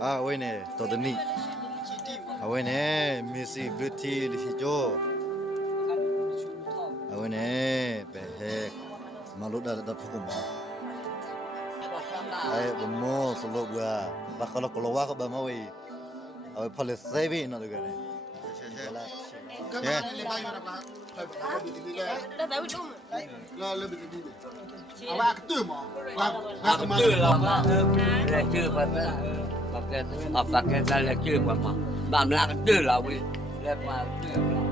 Awene todani. Awene Messi beauty lihijo. Awene behek malu da pukuma. Ay bemo solo gua. Bakalo keluar ke bamawi. Awe polis sevi na dugane. كمان اللي بايو ربع لا تعود أمه لا لا بدي أبغى أكتمه Chưa lòng là chưa mà pakai pakai là chưa mà làm lại chưa là vì là mà chưa